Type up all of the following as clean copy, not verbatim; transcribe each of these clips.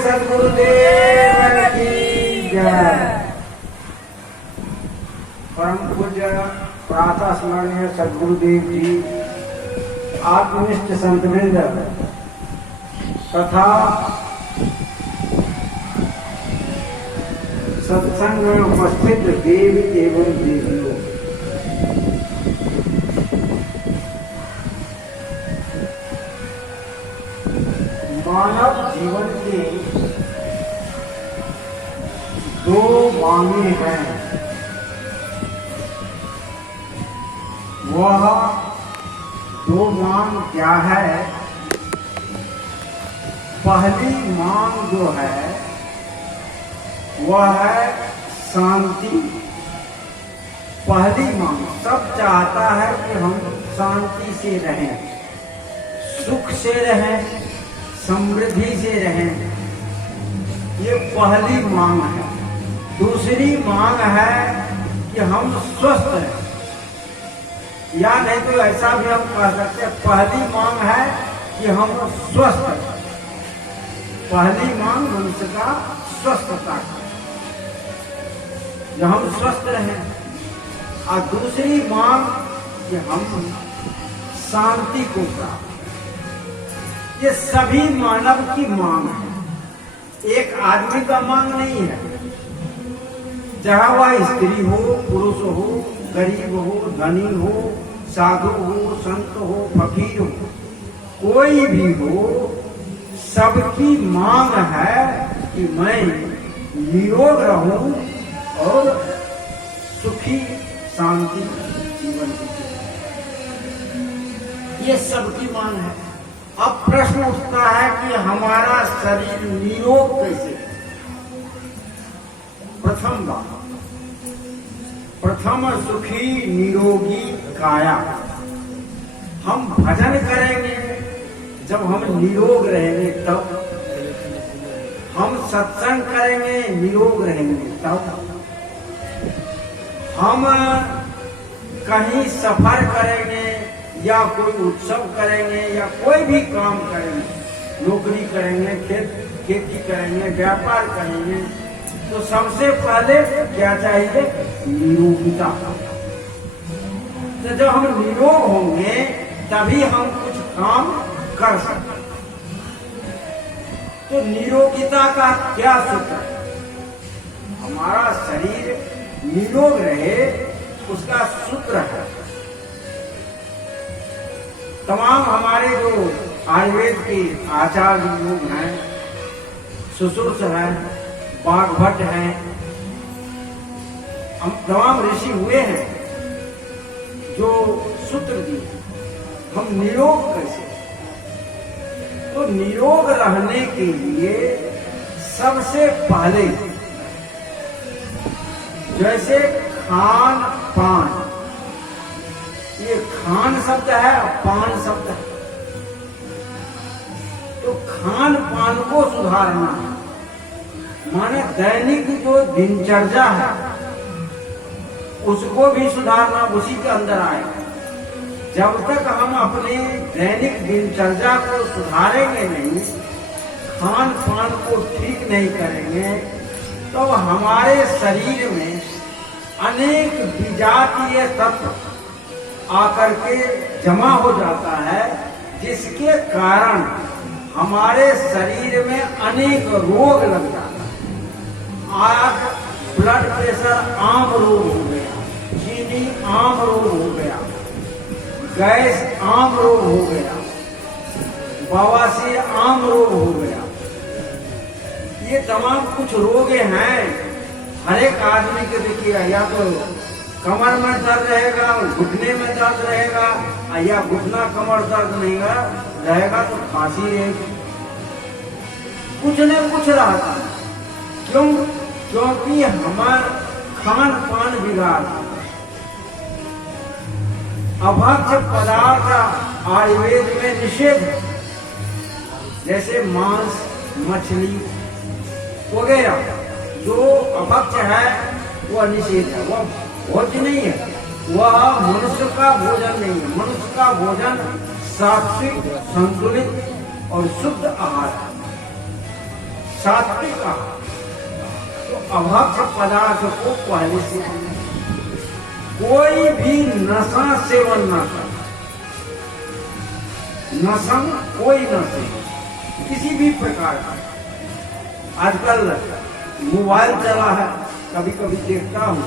सद्गुरुदेव की जय। परम पूज्य प्रातः स्मरणीय सद्गुरुदेव जी, आत्मनिष्ठ संतवृंद तथा सत्संग में उपस्थित देव एवं देवियों, मानव जीवन के दो मांगे हैं। वह दो मांग क्या है? पहली मांग जो है वह है शांति। पहली मांग, सब चाहता है कि हम शांति से रहें, सुख से रहें, समृद्धि से रहें। ये पहली मांग है। दूसरी मांग है कि हम स्वस्थ रहें, या नहीं तो ऐसा भी हम कह सकते हैं, पहली मांग है कि हम स्वस्थ रहें। पहली मांग मनुष्य का स्वस्थता है, कि हम स्वस्थ रहें। और दूसरी मांग कि हम शांति को प्राप्त। ये सभी मानव की मांग है, एक आदमी का मांग नहीं है। चाहे वह स्त्री हो, पुरुष हो, गरीब हो, धनी हो, साधु हो, संत हो, फकीर हो, कोई भी हो, सबकी मांग है कि मैं निरोग रहूं और सुखी शांति जीवन जीऊं। ये सबकी मांग है। अब प्रश्न उठता है कि हमारा शरीर निरोग कैसे? प्रथम बात, प्रथम सुखी निरोगी काया। हम भजन करेंगे जब हम निरोग रहेंगे, तब हम सत्संग करेंगे निरोग रहेंगे, तब हम कहीं सफर करेंगे या कोई उत्सव करेंगे या कोई भी काम करेंगे, नौकरी करेंगे, खेती करेंगे, व्यापार करेंगे, तो सबसे पहले क्या चाहिए? निरोगिता। तो जब हम निरोग होंगे तभी हम कुछ काम कर सकते। तो निरोगिता का क्या सूत्र है? हमारा शरीर निरोग रहे उसका सूत्र है। तमाम हमारे जो आयुर्वेद के आचार्य लोग हैं, सुश्रुत हैं, बागभट्ट हैं, हम तमाम ऋषि हुए हैं जो सूत्र दिए। हम निरोग कैसे? तो निरोग रहने के लिए सबसे पहले जैसे खान पान, ये खान शब्द है और पान शब्द है, तो खान पान को सुधारना है। माने दैनिक जो दिनचर्या है उसको भी सुधारना उसी के अंदर आएगा। जब तक हम अपने दैनिक दिनचर्या को सुधारेंगे नहीं, खान पान को ठीक नहीं करेंगे, तो हमारे शरीर में अनेक विजातीय तत्व आकर के जमा हो जाता है, जिसके कारण हमारे शरीर में अनेक रोग लग जाता है। आज ब्लड प्रेशर आम रोग हो गया, चीनी आम रोग हो गया, गैस आम रोग हो गया, बवासीर आम रोग हो गया। ये तमाम कुछ रोग हैं। हर एक आदमी के देखिए, या तो कमर में दर्द रहेगा, घुटने में दर्द रहेगा, या घुटना कमर दर्द नहीं रहेगा तो खांसी रहेगी, कुछ न कुछ रहता है। क्यों? क्योंकि हमारा खान पान बिगाड़। अभक्ष्य पदार्थ आयुर्वेद में निषेध है, जैसे मांस, मछली वगैरह जो अभक्ष्य है वह निषेध है, वह भोज्य नहीं है, वह मनुष्य का भोजन नहीं है। मनुष्य का भोजन सात्विक, संतुलित और शुद्ध आहार है। सात्विक आहार। तो अभक्ष पदार्थ को पहले से कोई भी नशा सेवन न कर, नशा कोई न सेवन किसी भी प्रकार का। आजकल मोबाइल चला है, कभी कभी देखता हूँ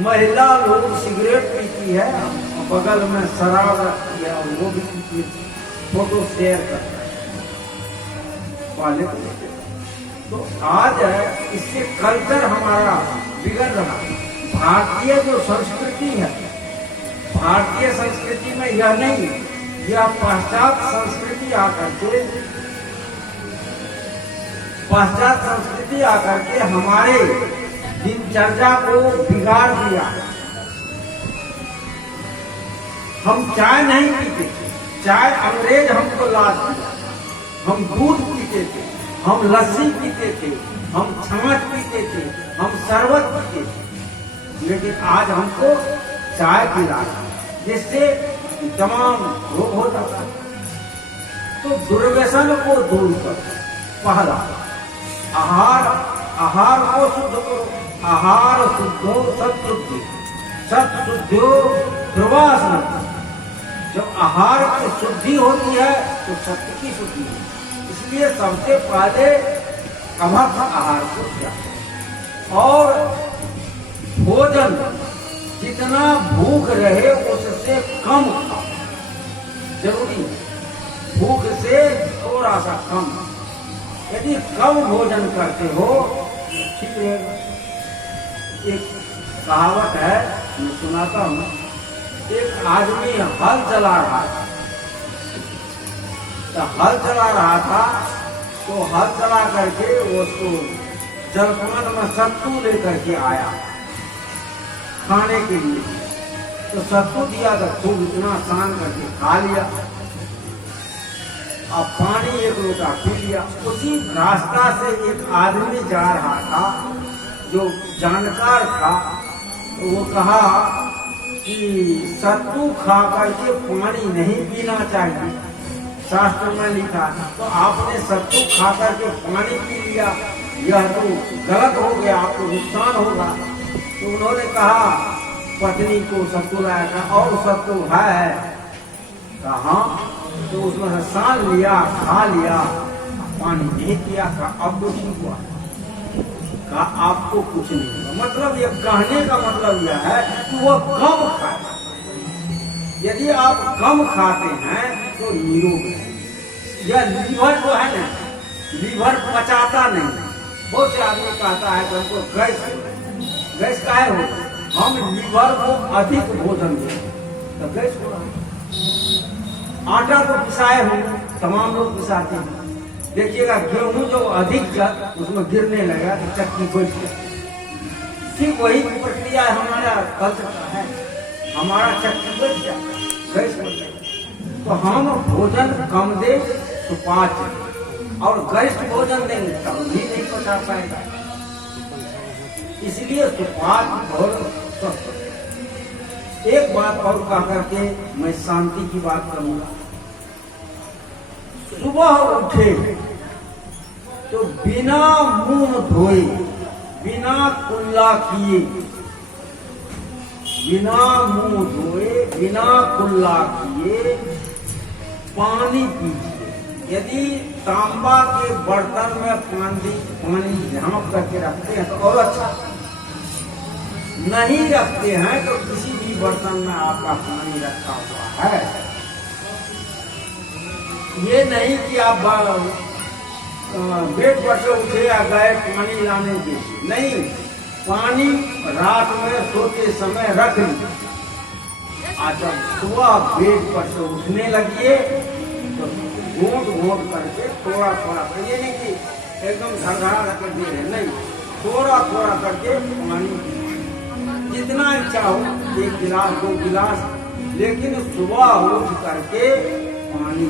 महिला लोग सिगरेट पीती है, बगल में शराब रखती है और वो भी पीती है, फोटो शेयर करता है। पहले तो आज इससे कल्चर हमारा बिगड़ रहा है। भारतीय जो संस्कृति है, भारतीय संस्कृति में यह नहीं, यह पाश्चात्य संस्कृति आकर के हमारे दिनचर्या को बिगाड़ दिया। हम चाय नहीं पीते थे, चाय अंग्रेज हमको ला दिया। हम दूध पीते थे, हम लस्सी पीते थे, हम छाछ पीते थे, हम शरबत पीते थे, लेकिन आज हमको चाय पिला जिससे तमाम रोग हो जाता है। तो दुर्व्यसन को दूर करो। पहला आहार को शुद्ध करो। आहार शुद्धो सत्शुद्धि, सत्शुद्धो ध्रुवासन। जब आहार की शुद्धि होती है तो सत्य की शुद्धि है। इसलिए सबसे पहले अभक्ष आहार को त्यागो और भोजन जितना भूख रहे उससे कम खाओ। जरूरी भूख से थोड़ा सा कम। यदि कम भोजन करते हो ठीक रहेगा। एक कहावत है, मैं सुनाता हूँ। एक आदमी हल चला रहा था, तो हल चला करके उसको जलपान में सत्तू लेकर के आया खाने के लिए। तो सत्तू दिया तो खूब इतना स्नान करके खा लिया। अब पानी एक लोटा पी लिया। उसी रास्ता से एक आदमी जा रहा था जो जानकार था, तो वो कहा कि सत्तू खा करके पानी नहीं पीना चाहिए, शास्त्र में लिखा। तो आपने सत्तू खा करके पानी पी लिया, यह तो गलत हो गया, आपको नुकसान होगा। तो उन्होंने कहा पत्नी को सत्तू लाया था, और सत्तू है? कहा। तो उसमें से सान लिया, खा लिया, पानी नहीं पिया। कहा अब कुछ नहीं हुआ। कहा आपको कुछ नहीं हुआ। मतलब ये कहने का मतलब यह है कि वो कम खाए। यदि आप कम खाते हैं तो निरोग है। यह लीवर जो है ना, लीवर पचाता नहीं। बहुत से आदमी कहता है कि हमको गैस काहे हो, हम लीवर को अधिक भोजन दें तो गैस हो रहा है। आटा तो पिसाए होंगे, तमाम लोग पिसाते हैं। देखिएगा गेहूं जो अधिक उसमें गिरने लगा तो चक्की बैठ गया। ठीक वही प्रक्रिया हमारा कल्चर का है। हमारा चक्की बैठ गया, गैस बन गया। तो हम भोजन कम दे तो पाच, और गरिष्ठ भोजन देंगे तब भी नहीं पचा पाएगा। इसलिए सुपाच बहुत स्वस्थ। एक बात और कह करके मैं शांति की बात करूंगा। सुबह उठे तो बिना मुंह धोए, बिना कुल्ला किए, बिना मुंह धोए, बिना कुल्ला किए पानी पीजिए। यदि तांबा के बर्तन में पानी झाँप करके रखते हैं तो और अच्छा। नहीं रखते हैं तो किसी भी बर्तन में आपका पानी रखा हुआ है। ये नहीं कि आप बेड पर से उठे या गए पानी लाने के, नहीं, पानी रात में सोते समय रख लीजिए। जब सुबह बेड पर से उठने लगिए तो घोट करके थोड़ा थोड़ा, ये नहीं कि एकदम घरघरा रख दे रहे, नहीं, थोड़ा थोड़ा करके पानी जितना इच्छा हो, 1 गिलास 2 गिलास, लेकिन सुबह उठ करके पानी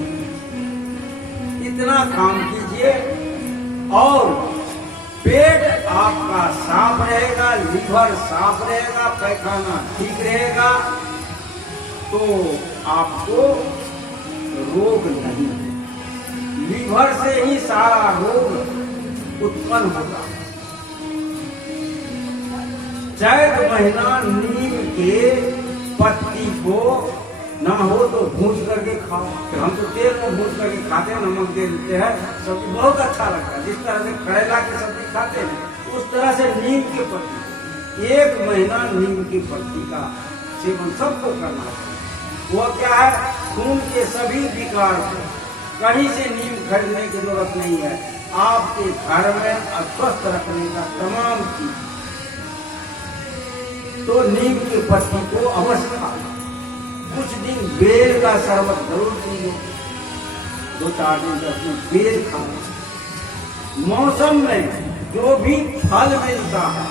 इतना काम कीजिए। और पेट आपका साफ रहेगा, लीवर साफ रहेगा, पैखाना ठीक रहेगा, तो आपको रोग नहीं। लीवर से ही सारा रोग उत्पन्न होगा। चैत महीना नीम के पत्ती को ना हो तो भूज करके खाओ। हम तो तेल में भूज करके खाते हैं, नमक दे देते हैं, सब्जी बहुत अच्छा लगता है। जिस तरह से करेला की सब्जी खाते हैं उस तरह से नीम की पत्ती, 1 महीना नीम की पत्ती का सेवन सबको करना चाहिए। वो क्या है, खून के सभी विकार को कहीं से नीम खरीदने की जरूरत नहीं है। आपके घर में अस्वस्थ रखने का तमाम चीज तो नीम की पत्ती को अवश्य खाओ। कुछ दिन बेल का शरबत जरूर पी लो, 2-4 दिन तक बेल खाओ। मौसम में जो भी फल मिलता है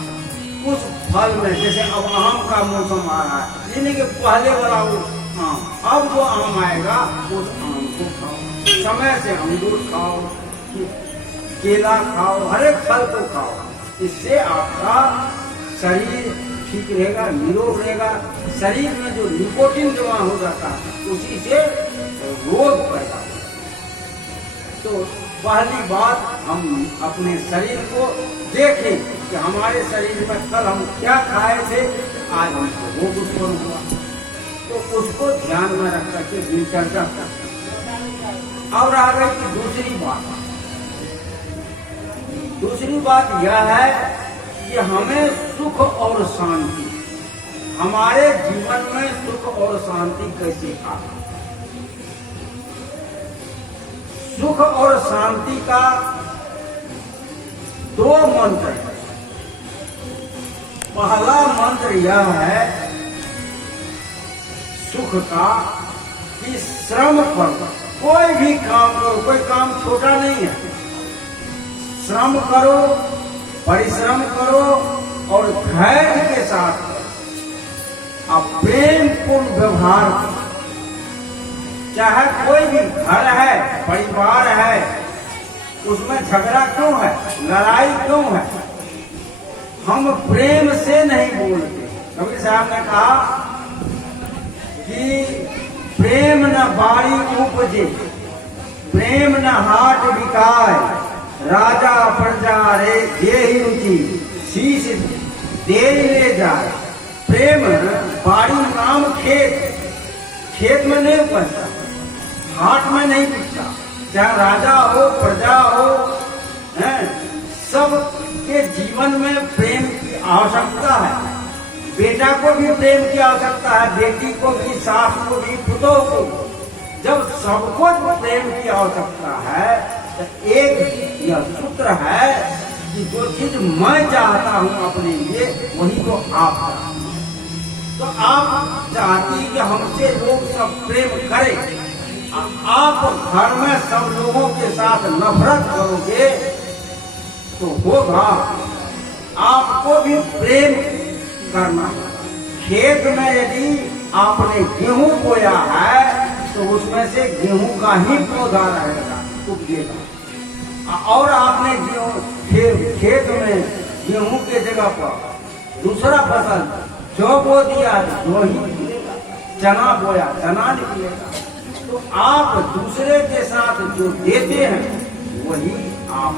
उस फल में, जैसे अब आम का मौसम आ रहा है, यानी कि पहले वाला वो आम, अब जो आम आएगा उस आम को खाओ। समय से अंगूर खाओ, केला खाओ, हर एक फल को खाओ। इससे आपका शरीर ठीक रहेगा, निरोग रहेगा। शरीर में जो निकोटीन जमा हो जाता है उसी से रोग पैदा होता है। तो पहली बात, हम अपने शरीर को देखें कि हमारे शरीर में कल हम क्या खाए थे, आज हमको रोग उत्पन्न हुआ, तो उसको ध्यान में रख करके दिनचर्या करना। और आ गई कि दूसरी बात यह है कि हमें सुख और शांति, हमारे जीवन में सुख और शांति कैसे आए। सुख और शांति का 2 मंत्र है। पहला मंत्र यह है सुख का कि श्रम करो, कोई भी काम करो, कोई काम छोटा नहीं है। श्रम करो, परिश्रम करो और धैर्य के साथ करो। आप प्रेम पूर्ण व्यवहार करो। चाहे कोई भी घर है, परिवार है, उसमें झगड़ा क्यों है, लड़ाई क्यों है, हम प्रेम से नहीं बोलते। कबीर साहब ने कहा कि प्रेम न बारी उपजे, प्रेम न हाट बिकाय, राजा प्रजा रे ये ही रुचि, शीश दे ले जाए। प्रेम बाड़ी नाम खेत, खेत में नहीं उपजता, हाट में नहीं बिकता। चाहे राजा हो, प्रजा हो, सब के जीवन में प्रेम की आवश्यकता है। बेटा को भी प्रेम की आवश्यकता है, बेटी को भी, सास को भी, पुतों को। जब सबको प्रेम की आवश्यकता है तो एक यह सूत्र है कि जो चीज मैं चाहता हूं अपने लिए वही तो आप चाहते हैं। तो आप चाहती कि हमसे लोग सब प्रेम करें, आप घर में सब लोगों के साथ नफरत करोगे तो होगा। आपको भी प्रेम करना। खेत में यदि आपने गेहूं बोया है तो उसमें से गेहूं का ही पौधा रहेगा, उगेगा। और आपने खेत में गेहूं के जगह पर दूसरा फसल जो बो दिया जो ही निकलेगा, चना बोया चना निकलेगा। तो आप दूसरे के साथ जो देते हैं वही आप